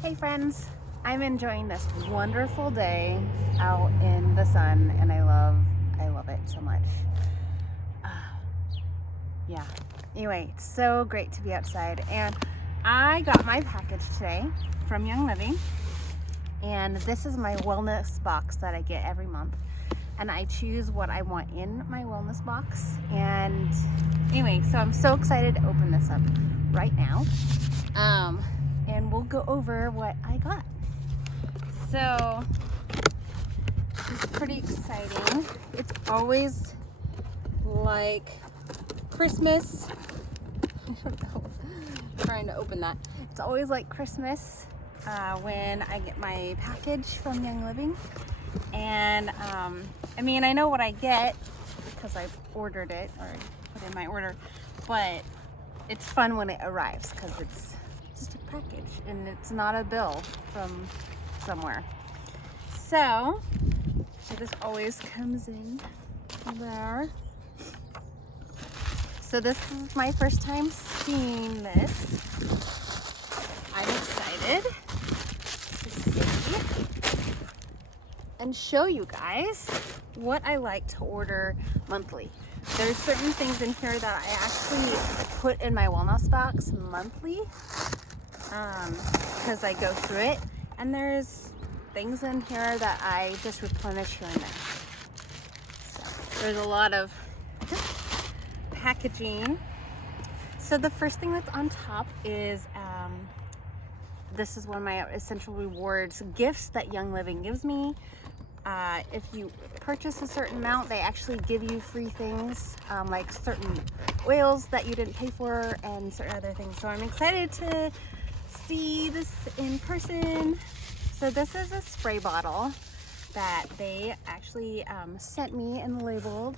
Hey friends, I'm enjoying this wonderful day out in the sun and I love it so much. Yeah, anyway, it's so great to be outside, and I got my package today from Young Living, and this is my wellness box that I get every month, and I choose what I want in my wellness box. And anyway, so I'm so excited to open this up right now, and we'll go over what I got. So it's pretty exciting. It's always like Christmas. I don't know, I'm trying to open that. It's always like Christmas when I get my package from Young Living. And I mean, I know what I get because I've ordered it or put in my order, but it's fun when it arrives because it's just a package and it's not a bill from somewhere. So this always comes in there. So this is my first time seeing this. I'm excited to see and show you guys what I like to order monthly. There's certain things in here that I actually put in my wellness box monthly because I go through it, and there's things in here that I just replenish here and there. So there's a lot of packaging. So the first thing that's on top is this is one of my essential rewards gifts that Young Living gives me. If you purchase a certain amount, they actually give you free things, like certain oils that you didn't pay for and certain other things. So I'm excited to see this in person. So this is a spray bottle that they actually sent me and labeled.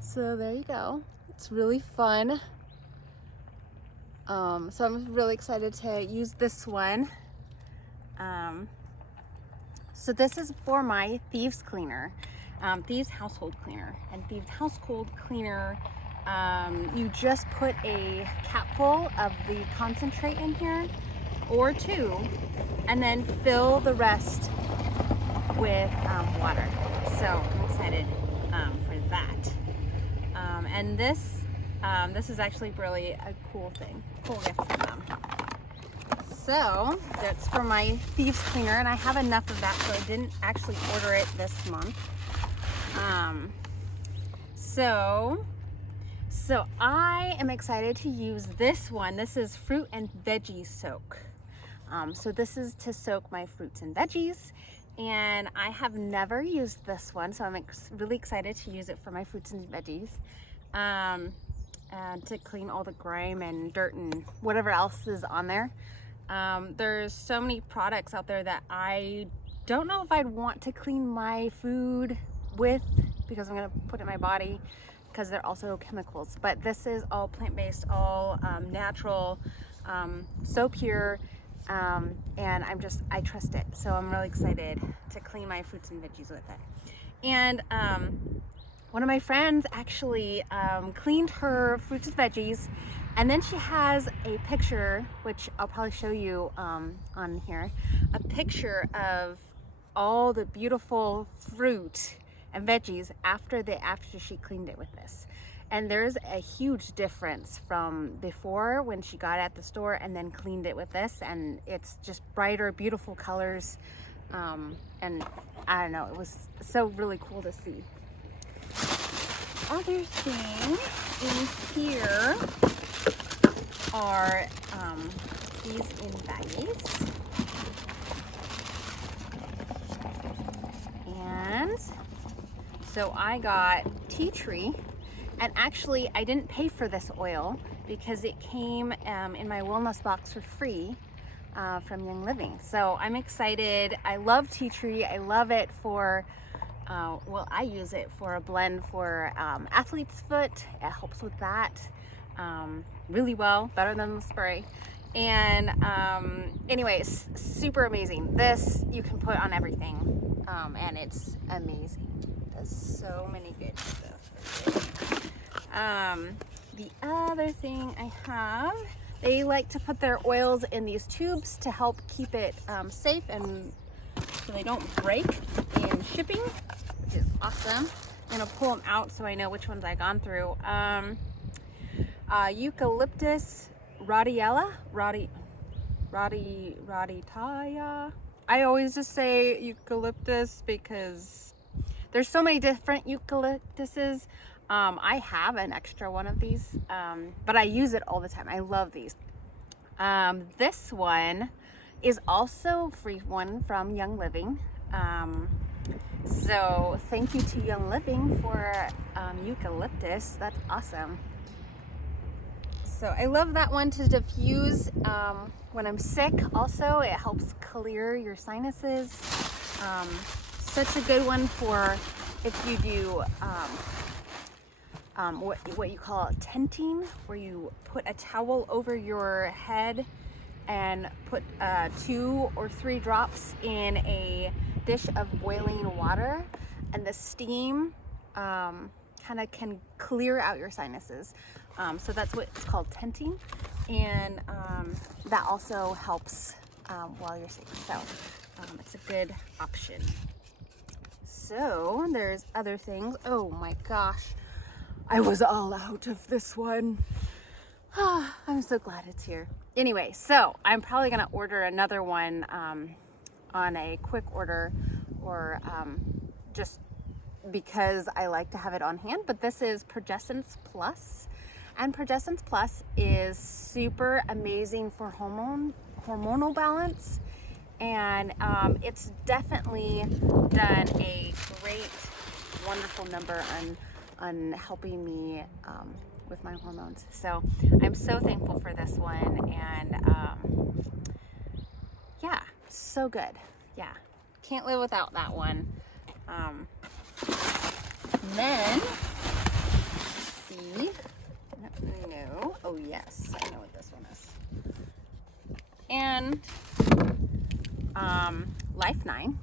So there you go. It's really fun. So I'm really excited to use this one. So this is for my Thieves Cleaner, Thieves Household Cleaner. And Thieves Household Cleaner, you just put a capful of the concentrate in here, or two, and then fill the rest with water. So I'm excited for that. And this is actually really a cool gift from them. So that's for my Thieves Cleaner, and I have enough of that, so I didn't actually order it this month. So I am excited to use this one. This is Fruit and Veggie Soak. So this is to soak my fruits and veggies, and I have never used this one, so I'm really excited to use it for my fruits and veggies. And to clean all the grime and dirt and whatever else is on there. There's so many products out there that I don't know if I'd want to clean my food with, because I'm gonna put it in my body, because they're also chemicals. But this is all plant-based, all natural, so pure, and I trust it. So I'm really excited to clean my fruits and veggies with it. And one of my friends actually cleaned her fruits and veggies, and then she has a picture, which I'll probably show you on here, a picture of all the beautiful fruit and veggies after she cleaned it with this. And there's a huge difference from before when she got it at the store and then cleaned it with this, and it's just brighter, beautiful colors, and I don't know, it was so really cool to see. Other thing in here are these in baggies, and so I got tea tree, and actually I didn't pay for this oil because it came in my wellness box for free from Young Living. So I'm excited. I love tea tree. I love it for well, I use it for a blend for athlete's foot. It helps with that really well, better than the spray. And anyways, super amazing. This you can put on everything, and it's amazing. It does so many good stuff. The other thing I have, They like to put their oils in these tubes to help keep it safe and so they don't break in shipping, which is awesome. I'm gonna pull them out so I know which ones I've gone through. Eucalyptus radiella, raditaya. I always just say eucalyptus because there's so many different eucalyptuses. I have an extra one of these, but I use it all the time. I love these. This one is also free one from Young Living. So thank you to Young Living for eucalyptus. That's awesome. So I love that one to diffuse when I'm sick. Also, it helps clear your sinuses. Such a good one for if you do what you call tinting, where you put a towel over your head and put 2 or 3 drops in a dish of boiling water, and the steam kind of can clear out your sinuses. So that's what it's called, tinting, and that also helps while you're sick. So it's a good option. So there's other things. Oh my gosh, I was all out of this one. I'm so glad it's here. Anyway, so I'm probably gonna order another one on a quick order, or just because I like to have it on hand. But this is Progestin Plus, and Progestin Plus is super amazing for hormonal balance, and it's definitely done a great, wonderful number on helping me with my hormones. So I'm so thankful for this one, and yeah, so good. Yeah, can't live without that one. Then, let's see. No. Oh yes, I know what this one is. And Life 9.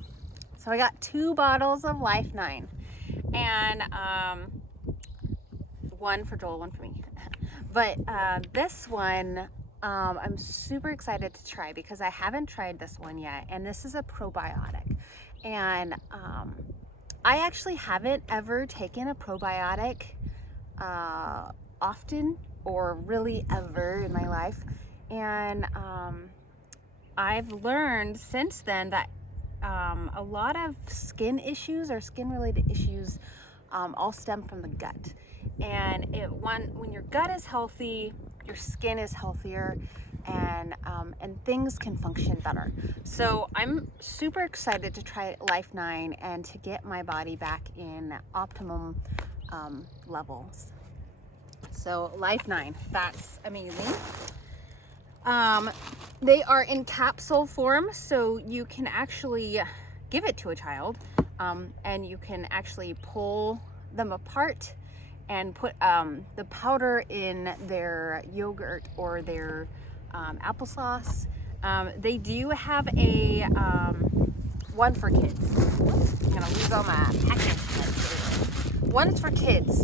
So I got 2 bottles of Life 9, and one for Joel, one for me. But this one I'm super excited to try because I haven't tried this one yet, and this is a probiotic. And I actually haven't ever taken a probiotic often, or really ever in my life. And I've learned since then that a lot of skin issues or skin related issues all stem from the gut. And when your gut is healthy, your skin is healthier, and things can function better. So I'm super excited to try Life 9 and to get my body back in optimum levels. So Life 9, that's amazing. They are in capsule form, so you can actually give it to a child, and you can actually pull them apart and put the powder in their yogurt or their applesauce. They do have a one for kids. I'm gonna lose all my package. One's for kids,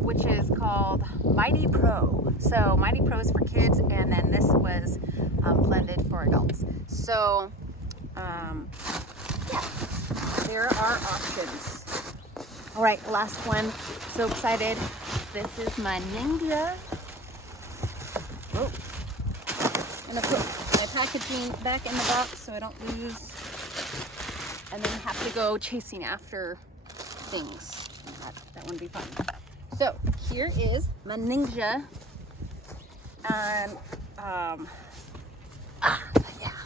which is called Mighty Pro. So Mighty Pro is for kids, and then this was blended for adults. So yeah, there are options. All right, last one. So excited. This is my Ninja. Oh, I'm gonna put my packaging back in the box so I don't lose, and then have to go chasing after things. That wouldn't be fun. So here is my Ninja, and yeah,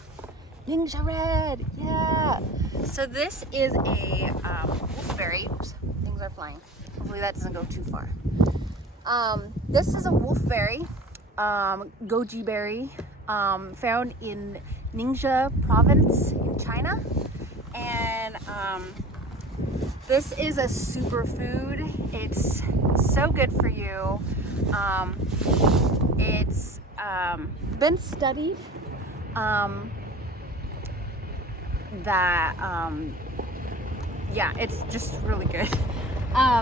Ninja Red, yeah. So this is a wolfberry. Oops, things are flying. Hopefully that doesn't go too far. This is a wolfberry, Goji Berry, found in Ningxia province in China, and this is a superfood. It's so good for you. It's been studied that yeah, it's just really good.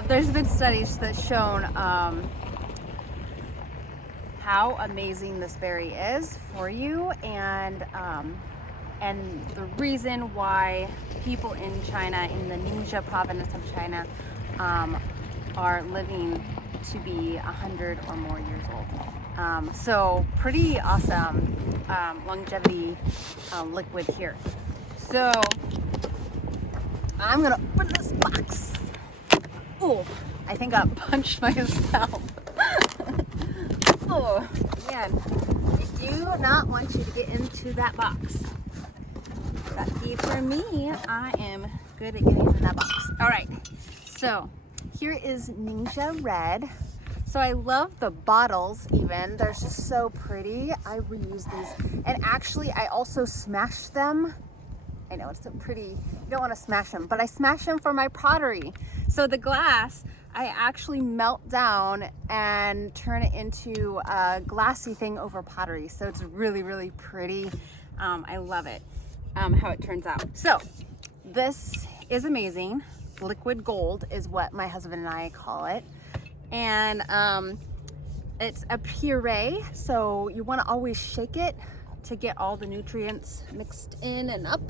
There's been studies that shown how amazing this berry is for you, and the reason why people in China, in the Ningxia province of China, are living to be 100 or more years old. So pretty awesome longevity liquid here. So I'm gonna open this box. Oh, I think I punched myself. Oh man, I do not want you to get into that box. Lucky for me, I am good at getting in that box. All right, so here is Ningxia Red. So I love the bottles even. They're just so pretty. I reuse these. And actually, I also smash them. I know it's so pretty. You don't want to smash them, but I smash them for my pottery. So the glass, I actually melt down and turn it into a glassy thing over pottery. So it's really, really pretty. I love it, how it turns out. So this is amazing. Liquid gold is what my husband and I call it. And it's a puree, so you want to always shake it to get all the nutrients mixed in and up.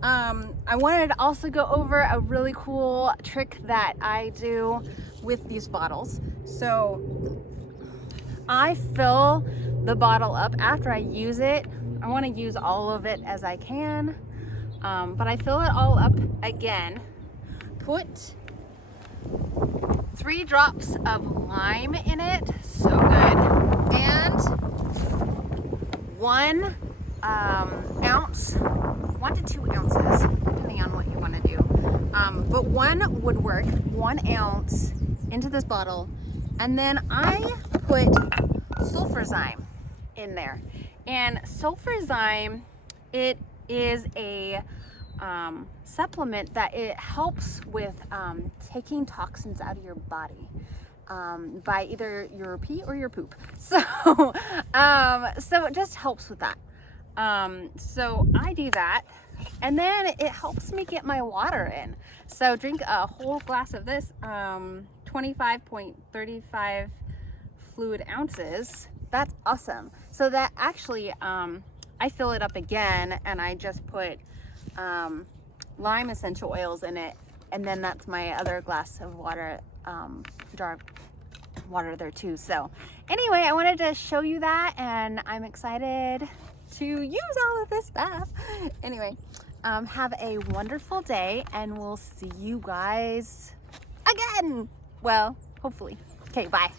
I wanted to also go over a really cool trick that I do with these bottles. So I fill the bottle up after I use it. I want to use all of it as I can, but I fill it all up again. Put 3 drops of lime in it, so good, and 1 ounce, 1 to 2 ounces, depending on what you want to do. But 1 would work, 1 ounce into this bottle, and then I put sulfurzyme in there. And sulfurzyme, it is a supplement that it helps with taking toxins out of your body by either your pee or your poop. So, so it just helps with that. So I do that, and then it helps me get my water in. So drink a whole glass of this, 25.35 fluid ounces. That's awesome. So that actually, I fill it up again, and I just put lime essential oils in it, and then that's my other glass of water, jar of water there too. So anyway, I wanted to show you that, and I'm excited to use all of this stuff. Anyway, have a wonderful day, and we'll see you guys again. Well, hopefully. Okay, bye.